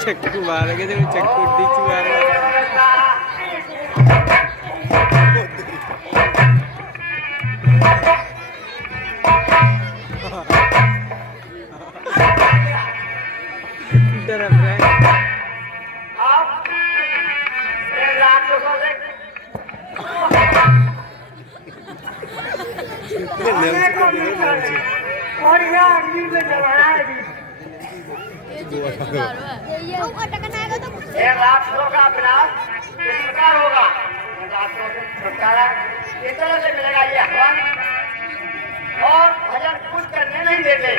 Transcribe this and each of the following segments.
चक्कू मार के चक्कू डिच मार राष्ट्रों का विनाश इस प्रकार होगा, राष्ट्रों से छुटकारा इस तरह से मिलेगा। ये हवन और भजन कुछ करने नहीं देते।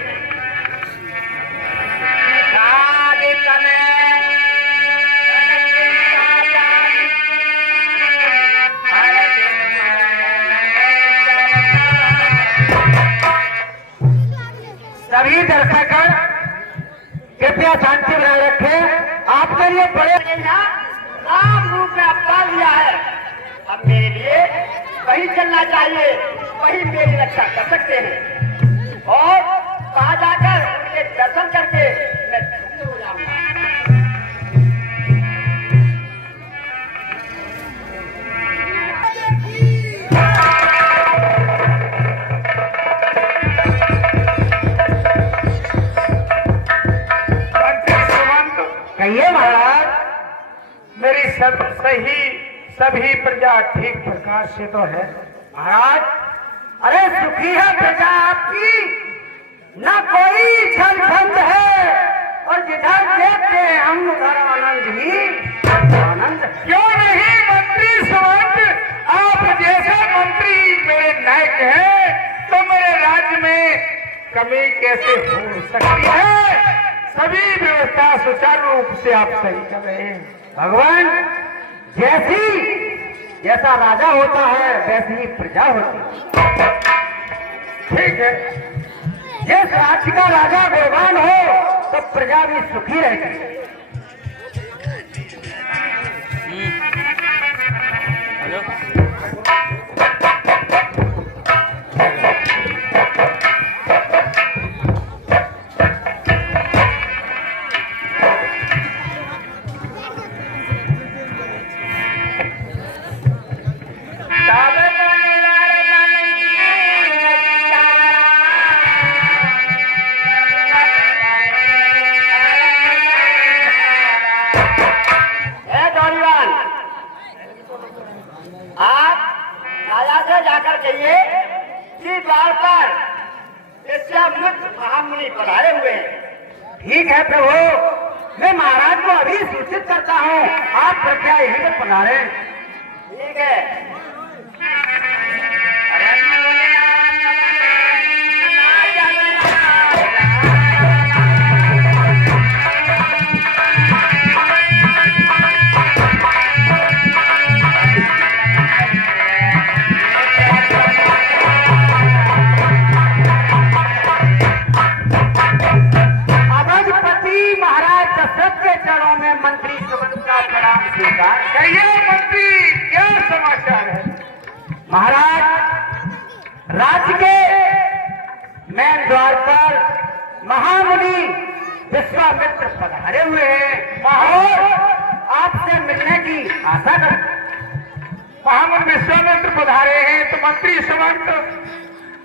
सभी दर्शकगण कृपया शांति बनाए रखें। आपके लिए बड़े राम रूप में अवतार लिया है। अब मेरे लिए वही चलना चाहिए, वही मेरी रक्षा कर सकते हैं। और वहां जाकर उनके दर्शन करके मैं धन्य हो जाऊंगा। कहिए महाराज, मेरी सभी प्रजा ठीक प्रकार से तो है महाराज। अरे सुखी है प्रजा आपकी, न कोई छल है, और जिधर देखते हैं हम उधर आनंद ही आनंद। क्यों नहीं मंत्री सुमंत, आप जैसे मंत्री मेरे नायक हैं, तो मेरे राज्य में कमी कैसे हो सकती है? सभी व्यवस्था सुचारू रूप से आप सही कर रहे हैं। भगवान, जैसा राजा होता है वैसी ही प्रजा होती है। ठीक है, जिस राज्य का राजा भगवान हो तो प्रजा भी सुखी रहती है। जाकर कहिए कि द्वार पर महामुनि पधारे हुए हैं। ठीक है प्रभु, मैं महाराज को अभी सूचित करता हूँ, आप कृपया यहीं पर पधारे। ठीक है। मंत्री सुमंत का प्रणाम स्वीकार करिए। मंत्री, क्या समाचार है? महाराज, राज्य के मैन द्वार पर महामुनि विश्वामित्र पधारे हुए हैं और आपसे मिलने की आशा करते। महामुनि विश्वामित्र पधारे हैं तो मंत्री सुमंत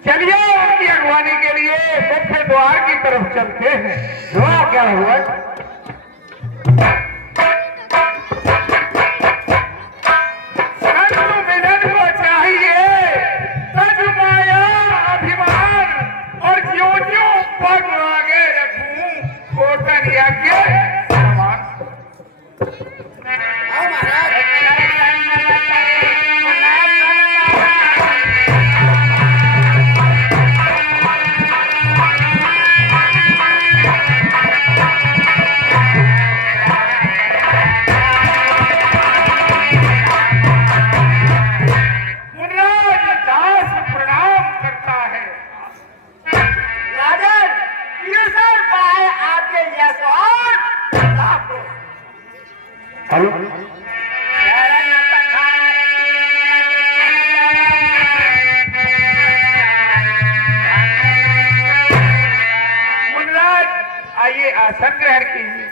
चलिए उनकी अगवानी के लिए मुख्य द्वार की तरफ चलते हैं। जो क्या हुआ? ग्रहण कीजिए।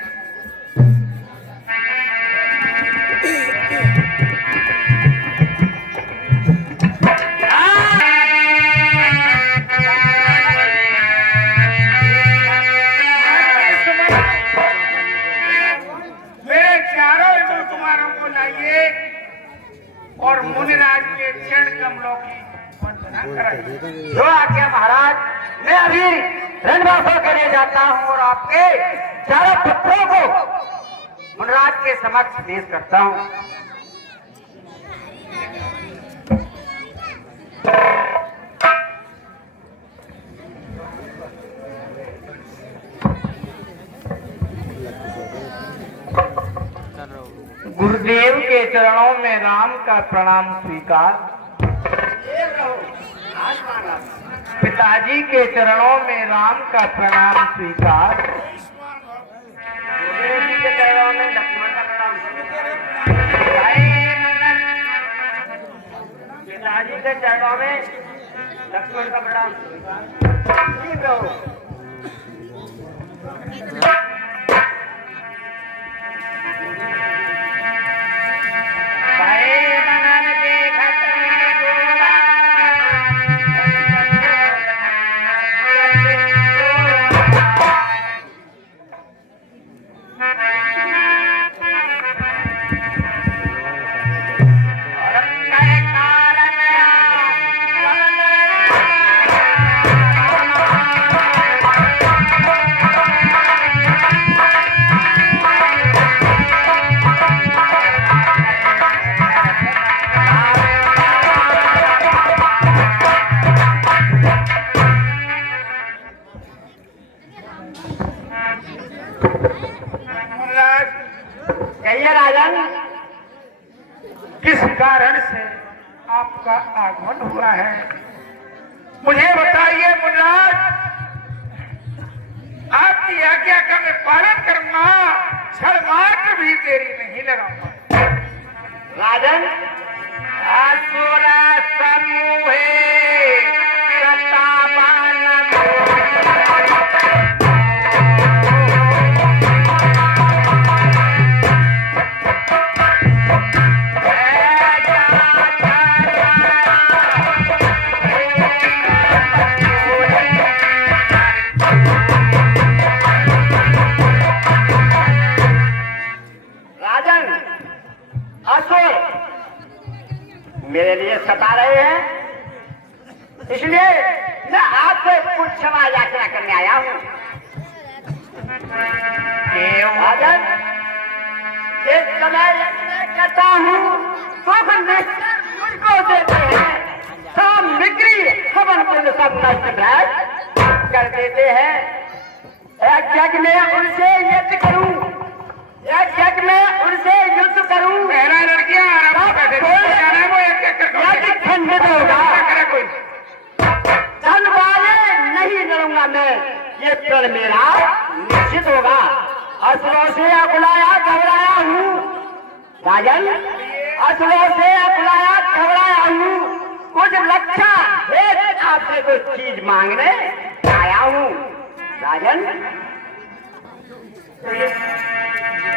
मेरे चारों हिंदू कुमारों को लाइए और मुनिराज के चरण कमलों की वंदना कराइए। जो आज्ञा महाराज। मैं अभी रणवासों करने जाता हूँ और आपके चारों पुत्रों को मुनिराज के समक्ष पेश करता हूँ। गुरुदेव के चरणों में राम का प्रणाम स्वीकार। पिताजी के चरणों में राम का प्रणाम स्वीकार। गुरुदेव जी के चरणों में लक्ष्मण का प्रणाम स्वीकार। पिताजी के चरणों में लक्ष्मण का प्रणाम स्वीकार। किस कारण से आपका आगमन हुआ है मुझे बताइए मुनिराज। आपकी आज्ञा का मैं पालन करूंगा, क्षण मात्र भी देरी नहीं लगाऊंगा। राजन, असुर समूहे मेरे लिए सता रहे हैं, इसलिए मैं आपसे कुछ क्षमा याचना करने आया हूँ। राजन, एक समय कहता हूँ तो मुझको देते हैं, सामग्री हवन पुण्य सब नष्ट कर देते हैं। एक यज्ञ में उनसे युद्ध करूं, एक यज्ञ में उनसे युद्ध करूं, मेरा लड़कियां खंडित होगा। धन वाले नहीं लड़ूंगा मैं, ये प्रण मेरा निश्चित होगा। असुरों से बुलाया घबराया हूँ राजन, असुरों से बुलाया घबराया हूँ। कुछ लक्षा आपसे कुछ चीज मांगने आया हूँ राजन।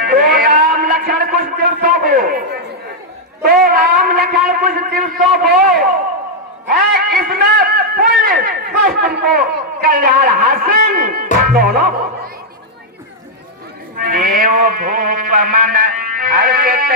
तो राम लक्ष्मण कुछ दिवसों को, तो राम लक्ष्मण कुछ दिवसों को है, इसमें पुण्य कुछ तुमको कल्याण हासिल दोनों। देव भूप मन हर्षित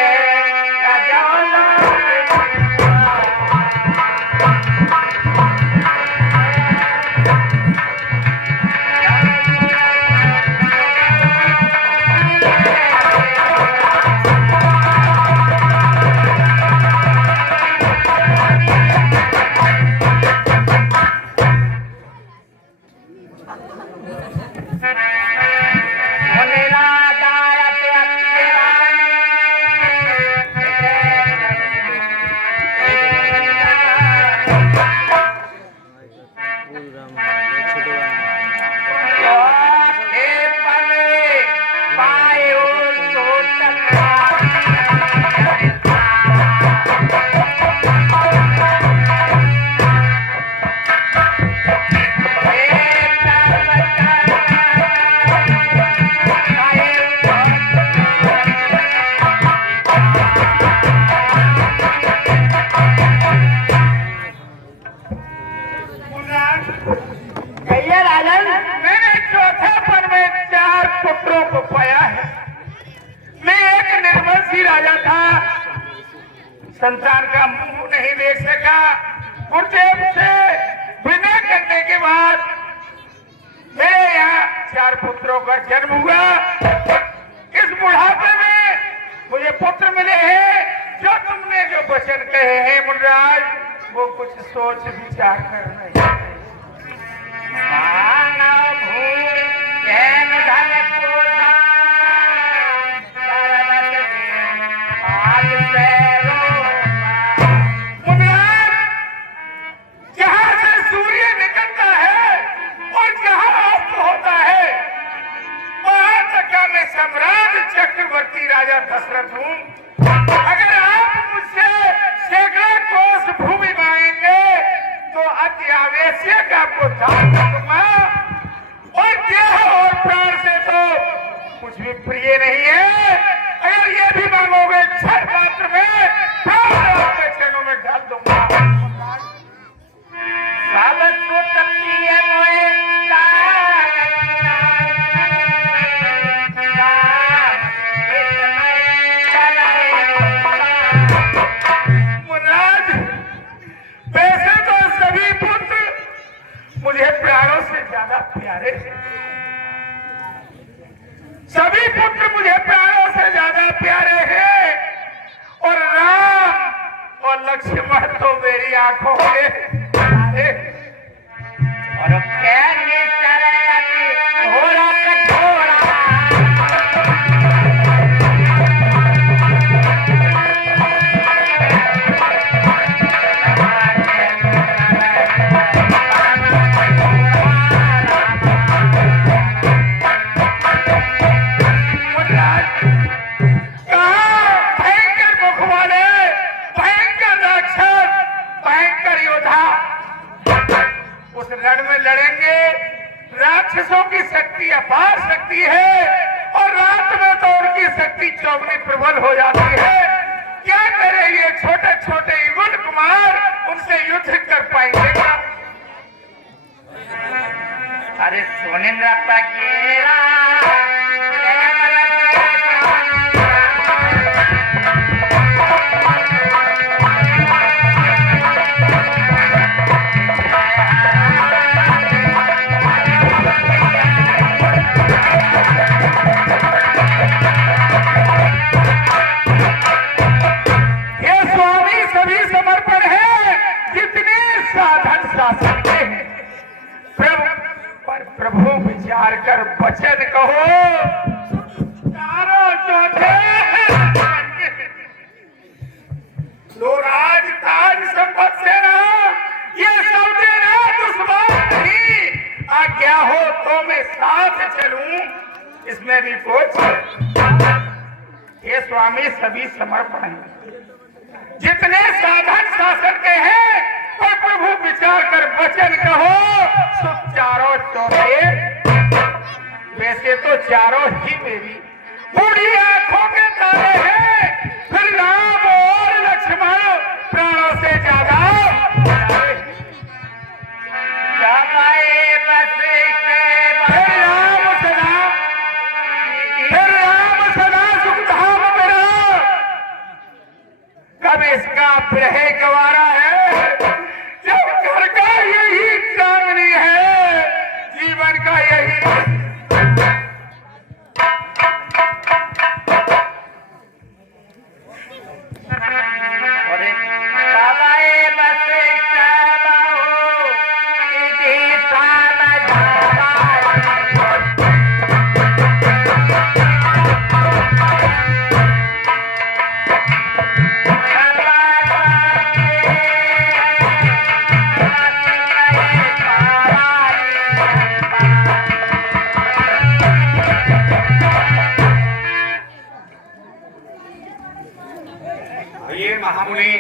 संतान का मुंह नहीं देख सका। गुरुदेव से विनय करने के बाद मेरे यहाँ 4 पुत्रों का जन्म हुआ। इस बुढ़ापे में मुझे पुत्र मिले हैं। जो तुमने जो वचन कहे हैं मुनिराज, वो कुछ सोच विचार कर रहे हैं। जहां से सूर्य निकलता है और जहां अस्त होता है, वहां तक मैं सम्राट चक्रवर्ती राजा दशरथ हूं। अगर आप मुझसे सैकड़ों कोस भूमि मांगेंगे तो अति आवश्यक आपको दान दूंगा, और देह और प्राण से तो कुछ भी प्रिय नहीं है। अगर ये भी मांगोगे 6 पात्र में, प्राण आपके चरणों में डाल दूंगा। स्वागत तो करती है मोए मुनिराज, वैसे तो सभी पुत्र मुझे प्राणों से ज्यादा प्यारे हैं। सभी पुत्र मुझे प्राणों से ज्यादा प्यारे हैं, और राम और लक्ष्मण तो मेरी आंखों के तारे। और क्या निश्चर घोड़ा कठोरा रण में लड़ेंगे। राक्षसों की शक्ति अपार शक्ति है, और रात में तो उनकी शक्ति चौगुनी प्रबल हो जाती है। क्या करे ये छोटे छोटे युवक कुमार, उनसे युद्ध कर पाएंगे क्या? अरे सोनेन्द्र पगेरा प्रभु विचार कर वचन कहो। चारों चौथे लो राज ताज संपत से रहा, ये सब तेरा दुश्मन नहीं। आज्ञा हो तो मैं साथ चलूं, इसमें भी कुछ। ये स्वामी सभी समर्पण है। जितने साधन शासन के हैं, और प्रभु विचार कर वचन कहो। सब चारों चौथे, वैसे तो चारों ही मेरी बूढ़ी आंखों के तारे हैं, फिर राम और लक्ष्मण प्राणों से ज्यादा प्यारे। फिर राम सदा सुखधाम मेरा, कब इसका विरह गवारा है। जब घर का यही चांदनी है, जीवन का यही। ये महामुनि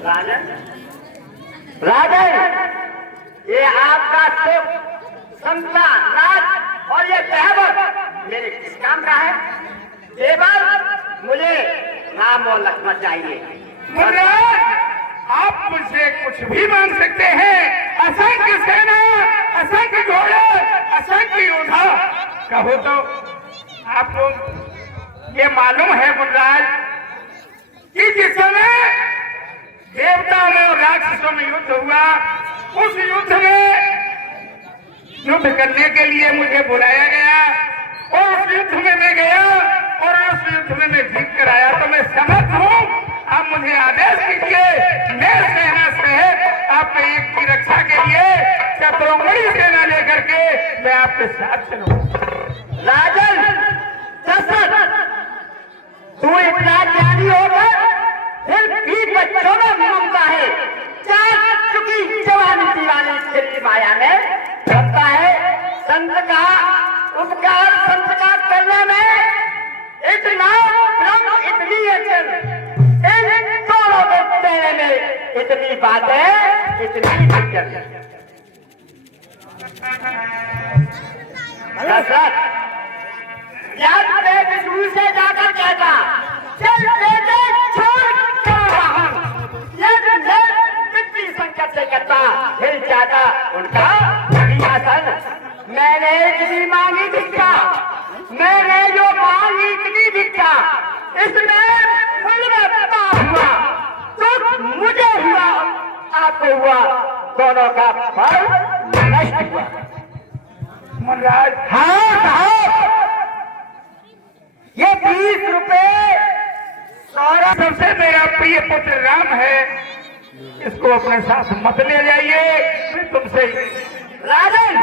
राजन, राजन, ये आपका सुख, संतान, राज और ये बहवत मेरे किस काम का है? केवल मुझे राम और लक्ष्मण चाहिए। आप मुझसे कुछ भी मांग सकते हैं। असंख्य सेना, असंख्य घोड़े, असंख्य योद्धा कहो तो आपको ये मालूम है मुनराज कि जिस समय देवताओं में और राक्षसों में युद्ध हुआ, उस युद्ध में युद्ध करने के लिए मुझे बुलाया गया और उस युद्ध में मैं गया और उस युद्ध में मैं जीत कर आया। तो मैं समर्थ हूँ, आप मुझे आदेश कीजिए, मैं सेना सहित आपके एक की रक्षा के लिए चतुरंगड़ी सेना लेकर के मैं आपके साथ चलूँ। राजन दशरथ, तू इतना ज्ञानी होकर फिर भी बच्चों में घूमता है। चार चुकी जवानी दीवानी तेरी माया में रखता है। संत का उपकार, संत का करने में इतना ब्रह्म, इतनी अचल, इन दोनों को देने में इतनी बातें, इतनी दिक्कत। दशरथ, याद में विष्णु से जाकर कहता, चल बेटे छोड़ कर वाहन, कितनी संकट से करता हिल जाता उनका सिंहासन। मैंने इतनी मांगी भिक्षा, मैंने जो मांगी इतनी भिक्षा, इसमें फल में पाप हुआ तो मुझे हुआ, आपको हुआ, दोनों का फल नष्ट हुआ। मुनराज, हाँ साहब, ये 20 रुपए सौरभ सबसे मेरा प्रिय पुत्र राम है, इसको अपने साथ मत ले जाइए। मैं तुमसे राजन,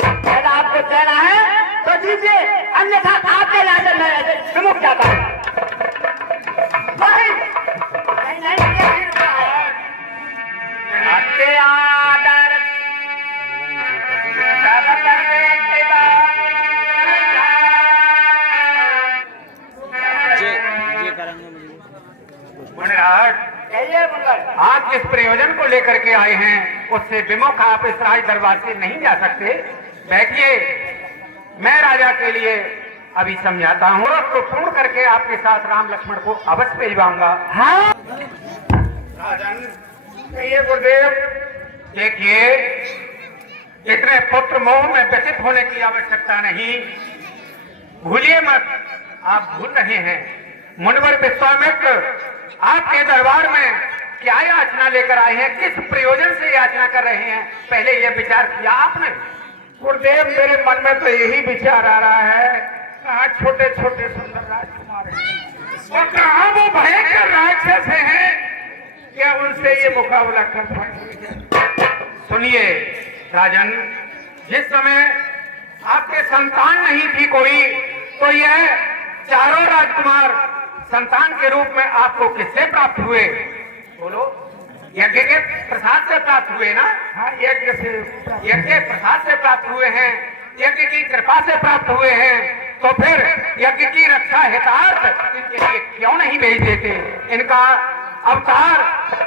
अगर आपको देना है तो दीजिए, अन्यथा आपके राजन में विमुख जाता हूं। नहीं, आपके आदर सब करने के बाद ये करेंगे मुझे। मुनराज, कहिए मुनर। आप जिस प्रयोजन को लेकर के आए हैं उससे विमुख आप इस राज दरबार से नहीं जा सकते। बैठिए, मैं राजा के लिए अभी समझाता हूँ, तो पूर्ण करके आपके साथ राम लक्ष्मण को अवश्य भेजवाऊंगा। हाँ राजन, कहिए गुरुदेव। देखिए, इतने पुत्र मोह में व्यतीत होने की आवश्यकता नहीं। भूलिए मत, आप भूल रहे हैं मुनिवर विश्वामित्र आपके दरबार में क्या याचना लेकर आए हैं, किस प्रयोजन से याचना कर रहे हैं, पहले यह विचार किया आपने? गुरुदेव, मेरे मन में तो यही विचार आ रहा है, कहाँ छोटे छोटे सुंदर राजकुमार हैं और कहाँ वो भयंकर राक्षस हैं, क्या उनसे ये मुकाबला कर पाएंगे? सुनिए राजन, जिस समय आपके संतान नहीं थी कोई, तो यह चारों राजकुमार संतान के रूप में आपको किससे प्राप्त हुए? बोलो। यज्ञ के प्रसाद से प्राप्त हुए ना? हाँ, यज्ञ प्रसाद से प्राप्त हुए हैं, यज्ञ की कृपा से प्राप्त हुए हैं। तो फिर यज्ञ की रक्षा हितार्थ इनके लिए क्यों नहीं भेज देते? इनका अवतार,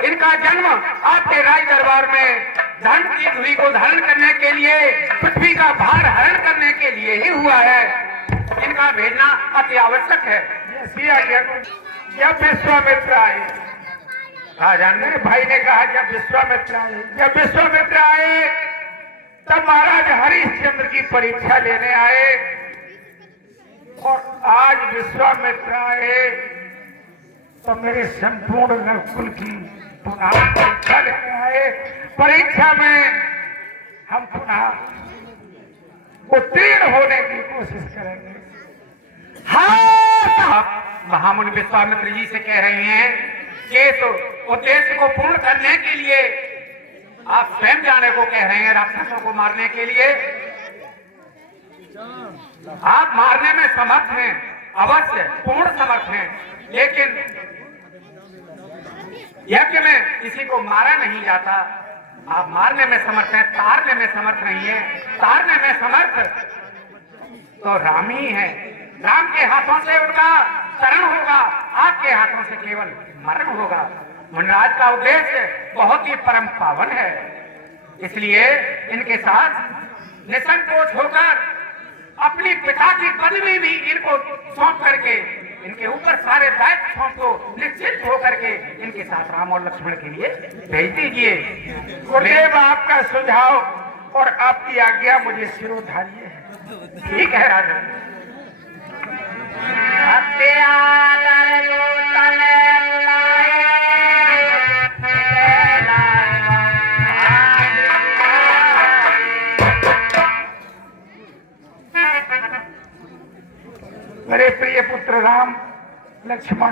इनका जन्म आपके राज दरबार में धन की धुरी को धारण करने के लिए, पृथ्वी का भार हरण करने के लिए ही हुआ है। इनका भेजना अति आवश्यक है। जब विश्वामित्र आए, राजा मेरे भाई ने कहा, जब विश्वामित्र आए तब महाराज हरिश्चंद्र की परीक्षा लेने आए, और आज विश्वामित्र आए तो मेरे संपूर्ण नकुल की पुनः परीक्षा लेने आए। परीक्षा में हम पुनः उत्तीर्ण होने की कोशिश करेंगे। हाँ, आप महामुनि विश्वामित्र जी से कह रहे हैं कि इस उद्देश्य को पूर्ण करने के लिए आप स्वयं जाने को कह रहे हैं, राक्षसों को मारने के लिए। आप मारने में समर्थ हैं, अवश्य पूर्ण समर्थ हैं, लेकिन यज्ञ में किसी को मारा नहीं जाता। आप मारने में समर्थ हैं, तारने में समर्थ नहीं है। तारने में समर्थ तो राम ही है। राम के हाथों से उनका तरण होगा, आपके हाथों से केवल मरण होगा। मुनराज का उद्देश्य बहुत ही परम पावन है, इसलिए इनके साथ निसंकोच होकर अपनी पिता की पदवी भी इनको सौंप करके इनके ऊपर सारे दायित्वों को निश्चित होकर के इनके साथ राम और लक्ष्मण के लिए भेज दीजिए। गुरुदेव, आपका सुझाव और आपकी आज्ञा मुझे शिरोधार्य है। ठीक है राजा। मेरे प्रिय पुत्र राम लक्ष्मण,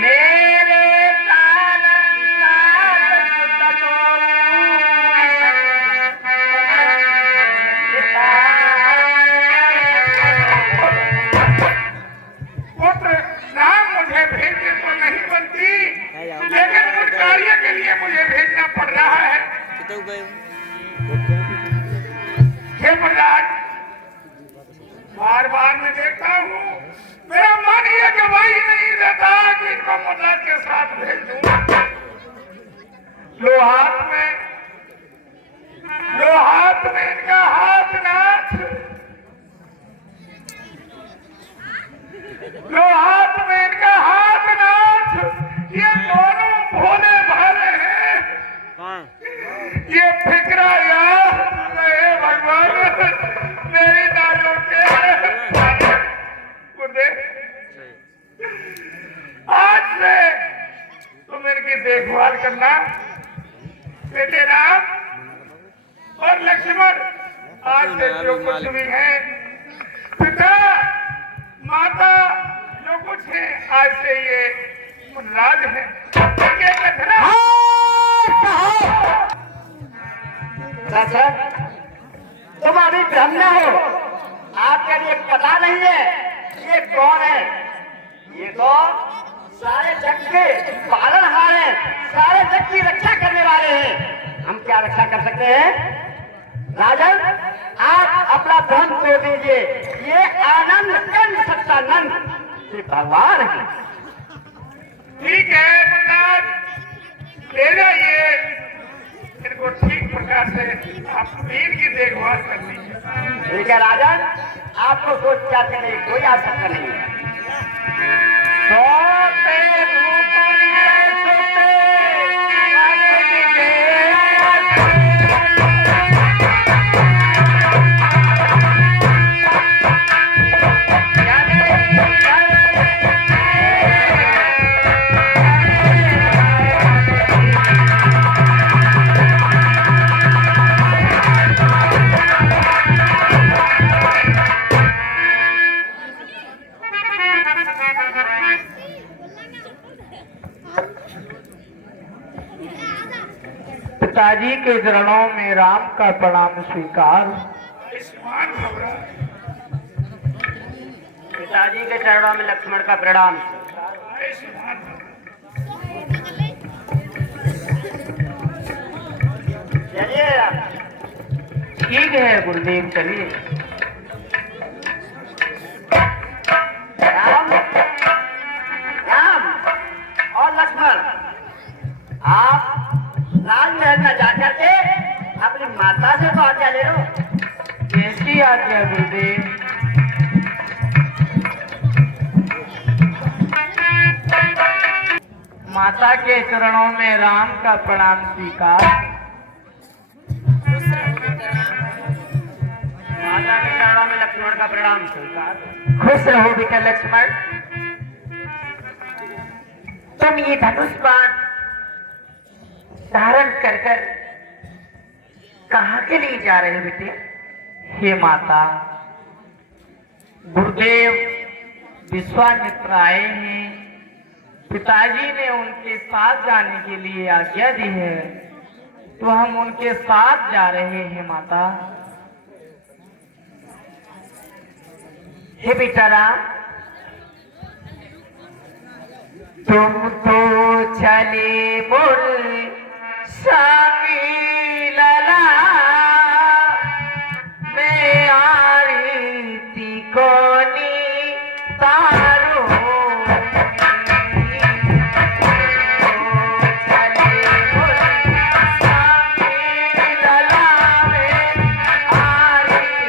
मेरे पुत्र राम मुझे भेजने तो नहीं बनती, लेकिन कुछ कार्य के लिए मुझे भेजना पड़ रहा है। कितने गए हे प्रहलाद, बार बार मैं देखता हूँ, मेरा मन ये गवाही नहीं देता कि इनको मुल्ला के साथ भेज दूं। लो हाथ में इनका हाथ नाथ, लो हाथ में इनका हाथ नाथ, ये दोनों भोले भाले हैं। कौन? ये फिक्रा यार भगवान, मेरी नालों के गुरुदेव, आज से तुम इनकी देखभाल करना। बेटे राम और लक्ष्मण, आज से जो कुछ भी है, पिता माता जो कुछ है, आज से ये राज है। ये कथरा तुम अभी ब्रह्म हो, आपके लिए पता नहीं है ये कौन है। ये तो सारे जग के पालनहार हैं, सारे जग की रक्षा करने वाले हैं। हम क्या रक्षा कर सकते हैं? राजन, आप अपना भ्रम छोड़ दीजिए। ये आनंद कंद सत्तानंद ये भगवान है। ठीक है प्रहलाद, ले जाइए इनको ठीक प्रकार से आप इनकी देखभाल कर लीजिए। ठीक है राजन, आपको सोच विचार करने की कोई आवश्यकता नहीं है। सोते भूपुरिया सोते, पिताजी के चरणों में राम का प्रणाम स्वीकार। आयुष्मान भव। पिताजी के चरणों में लक्ष्मण का प्रणाम। आयुष्मान भव। चलिए ठीक है गुरुदेव, चलिए। राम राम और लक्ष्मण, आप राजमहल में जाकर के अपनी माता से तो आज्ञा ले लो। कैसी आज्ञा गुरुदेव? माता के चरणों में राम का प्रणाम स्वीकार। माता के चरणों में लक्ष्मण का प्रणाम स्वीकार। खुश रहो बेटा लक्ष्मण। तुम ये धनुष बाण धारण कर कर कहाँ के लिए जा रहे हो बेटे? हे माता, गुरुदेव विश्वामित्र आए हैं, पिताजी ने उनके साथ जाने के लिए आज्ञा दी है, तो हम उनके साथ जा रहे हैं माता। हे बेटा राम, तुम तो चले बोल स्वामी लला, मैं आरती कोनी तारो चले बोल स्वामी लला, मैं आरती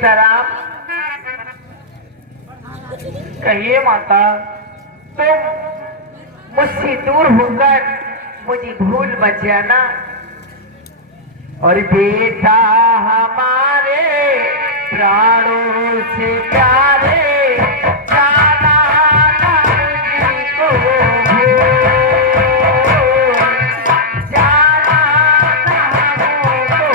बेटा राम, कहिए माता। तुम मुझसे दूर होकर मुझे भूल मत जाना। और बेटा हमारे प्राणों से प्यारे, जाना ना मुझको भूल, जाना ना मुझको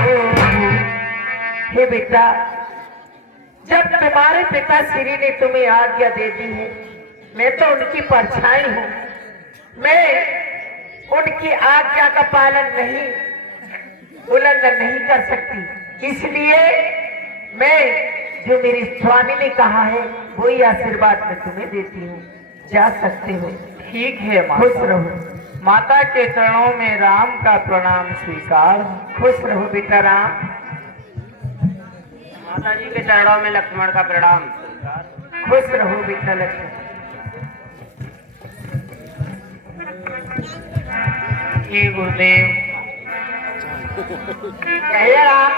भूल। हे बेटा, जब तुम्हारे पिता श्री ने तुम्हें आज्ञा दे दी है, मैं तो उनकी परछाई हूँ। मैं उनकी आज्ञा का पालन नहीं, उल्लंघन नहीं कर सकती। इसलिए मैं जो मेरी स्वामी ने कहा है वही आशीर्वाद मैं तुम्हें देती हूँ। जा सकते हो। ठीक है माता। खुश रहो। माता के चरणों में राम का प्रणाम स्वीकार। खुश रहो बेटा राम। माता जी के चरणों में लक्ष्मण का प्रणाम स्वीकार। खुश रहो बेटा लक्ष्मण। हे गुरुदेव। कहिए राम।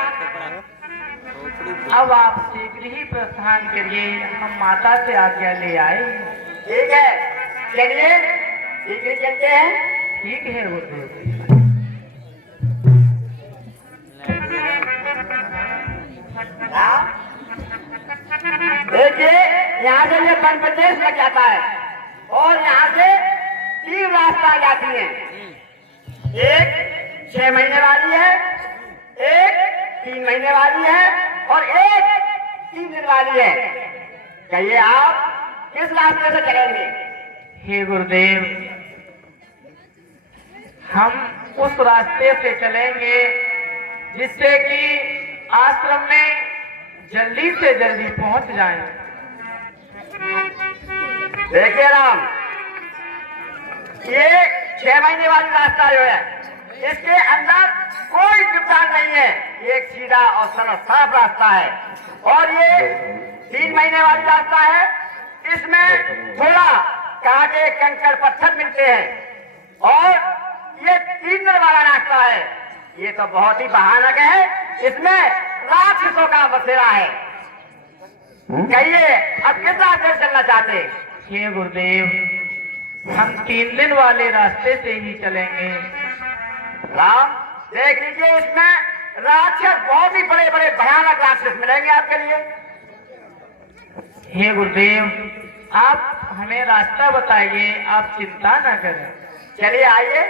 अब आप शीघ्र ही प्रस्थान करिए, हम माता से आज्ञा ले आए। ठीक है, चलिए शीघ्र चलते हैं। ठीक है गुरुदेव। राम, देखिए यहाँ से ये वन प्रदेश लग जाता है और यहाँ से 3 रास्ता जाती हैं। एक 6 महीने वाली है, एक 3 महीने वाली है और एक 3 दिन वाली है। कहिए आप किस रास्ते से चलेंगे? हे गुरुदेव, हम उस रास्ते से चलेंगे जिससे कि आश्रम में जल्दी से जल्दी पहुंच जाएं। देखिए राम, ये 6 महीने वाली रास्ता जो है, इसके अंदर कोई चुपचान नहीं है। ये एक सीधा और सरल साफ रास्ता है। और ये 3 महीने वाली रास्ता है, इसमें थोड़ा कांटे कंकड़ पत्थर मिलते हैं। और ये 3 दिन वाला रास्ता है, ये तो बहुत ही भयानक है। इसमें राक्षसों का बसेरा है। कहिए अब किस रास्ते से चलना चाहते हैं? हे गुरुदेव, हम 3 दिन वाले रास्ते से ही चलेंगे। राम, देख लीजिए इसमें राक्षस बहुत ही बड़े बड़े भयानक राक्षस मिलेंगे आपके लिए। हे गुरुदेव, आप हमें रास्ता बताइए, आप चिंता न करें। चलिए आइए।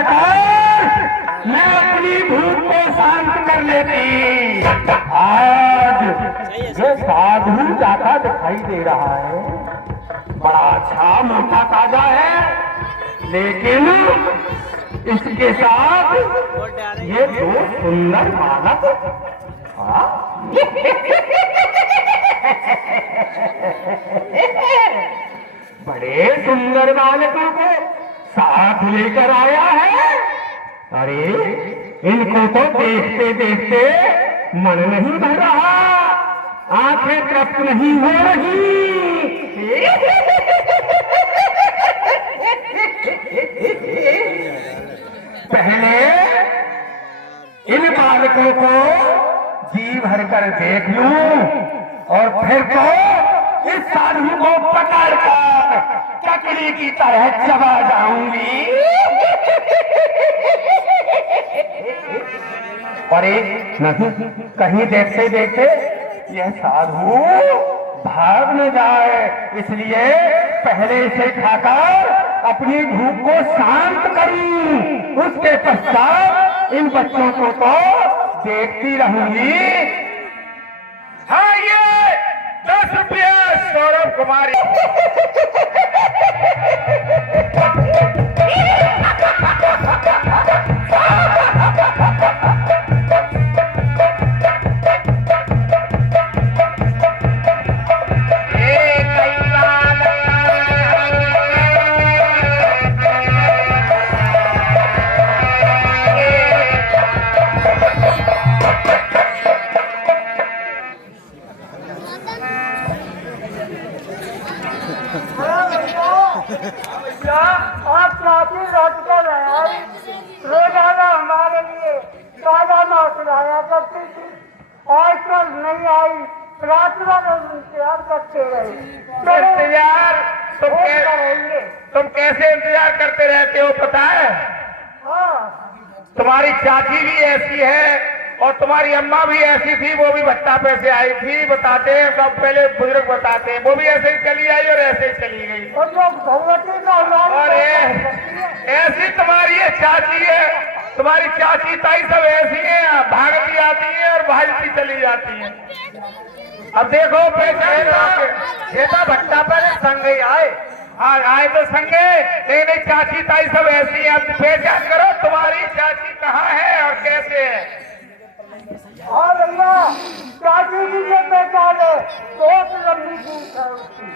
खाकर मैं अपनी भूख को शांत कर लेती। आज ये साधु जाता दिखाई दे रहा है, बड़ा अच्छा मोटा ताजा है, लेकिन इसके साथ ये दो सुंदर बालक। बड़े सुंदर बालकों को साथ लेकर आया है। अरे इनको तो देखते देखते मन नहीं भर रहा, आंखें तृप्त नहीं हो रही। पहले इन बालकों को जी भर कर देख लूं और फिर तो इस साधु को पकड़कर ककड़ी की तरह चबा जाऊंगी। अरे नहीं, कहीं देखते देखते यह साधु भाग न जाए, इसलिए पहले इसे खाकर अपनी भूख को शांत करूं, उसके पश्चात इन बच्चों को तो देखती रहूंगी। हाँ, ये 10 रुपया सौरभ कुमारी। आप काफी रोजगार है, रोजाना हमारे लिए ताजा मांस लाया करती थी, आजकल नहीं आई, रात भर इंतजार करते रहे। इंतजार तुम कैसे इंतजार करते रहते हो पता है? हाँ, तुम्हारी चाची भी ऐसी है और तुम्हारी अम्मा भी ऐसी थी, वो भी भट्टा पे से आई थी। बताते हैं सब पहले बुजुर्ग बताते हैं, वो भी ऐसे ही चली आई और ऐसे ही चली गई। और जो भगवती का नाम और ऐसी तुम्हारी ये चाची है, तुम्हारी चाची ताई सब ऐसी हैं, भागती आती हैं और भागती चली जाती हैं। अब देखो बेटा भट्टा पर संग आए, हाँ आए तो संगे, लेकिन चाची ताई सब ऐसी हैं। अब पहचान करो तुम्हारी चाची कहाँ है और कैसे है। हाँ भैया, चाची जी ने पहचाने, बहुत लंबी पूछ है उसकी।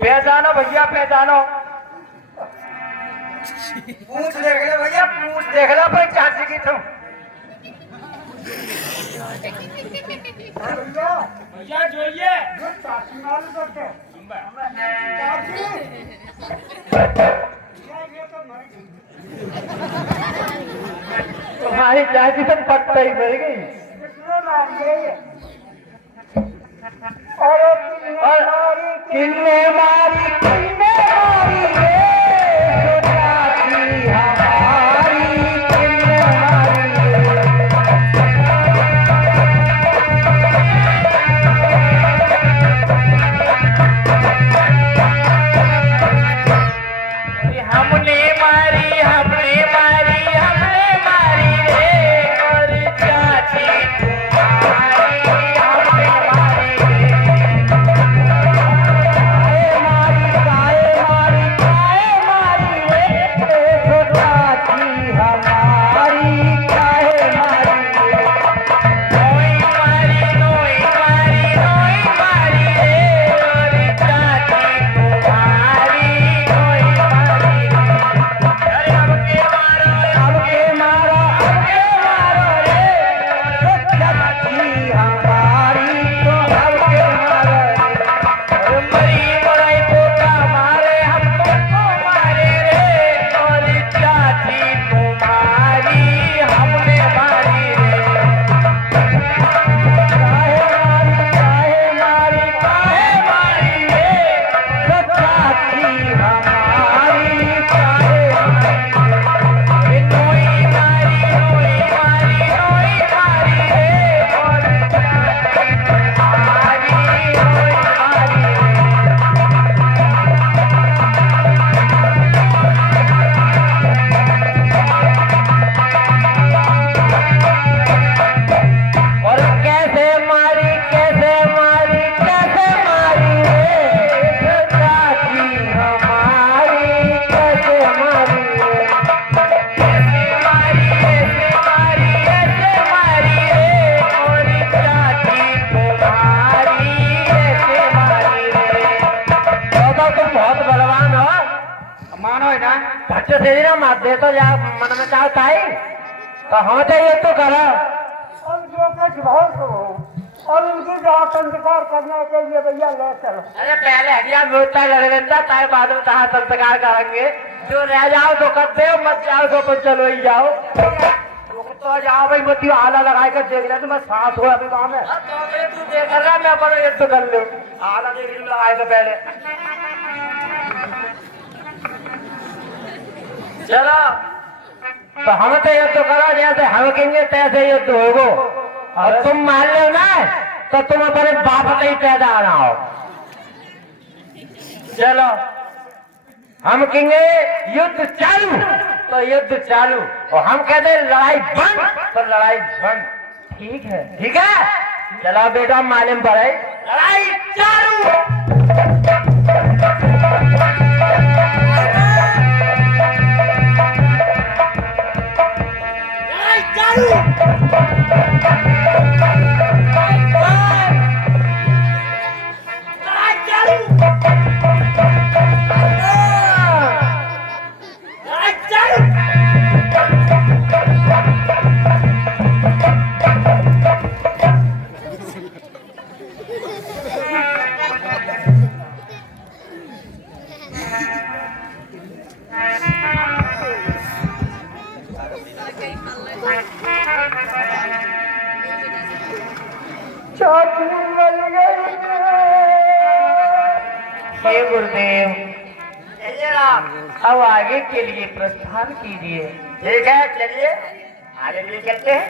पहचानो भैया, पहचानो। पूछ देख ले भैया, पूछ देख ले भाई चाची की तुम। भैया जोइए, चाची मालूम करते। चाची तुम्हारी चाची तो पट्टा ही मर गई। कितने मांगे? और किन्ने मारी रे, जो चाची हमारी किन्ने मारी रे। हमने मारी, हमने मारी, हमने मारी रे, और चाची तुम्हारी हमने मारी रे। मारी अच्छे से ना मत दे तो जा मन में चाहता है तो हम तो ये तो करा और जो कुछ बहुत हो और उनकी जहाँ संस्कार करने के लिए भैया ले चलो। अरे पहले हटिया मोटा लड़ लेता तार बाद में कहा संस्कार करेंगे जो रह जाओ तो करते हो मत जाओ तो अपन चलो ही जाओ तो जाओ भाई मोती आला लगा कर देख ले तो मैं सांस हो अभी काम है तू देख रहा मैं अपन ये तो कर लो आला देख लगाए तो पहले चलो तो हम तो ये तो करो जैसे हम कहेंगे तैसे ये तो होगो और तुम मान लो ना तो तुम अपने बाप का ही पैदा आना हो। चलो हम कहेंगे युद्ध चालू तो युद्ध चालू और हम कहते हैं लड़ाई बंद तो लड़ाई बंद। ठीक है चलो बेटा मालूम पड़े लड़ाई चालू। हे गुरुदेव अब आगे के लिए प्रस्थान कीजिए। ठीक है चलिए आगे के लिए चलते हैं।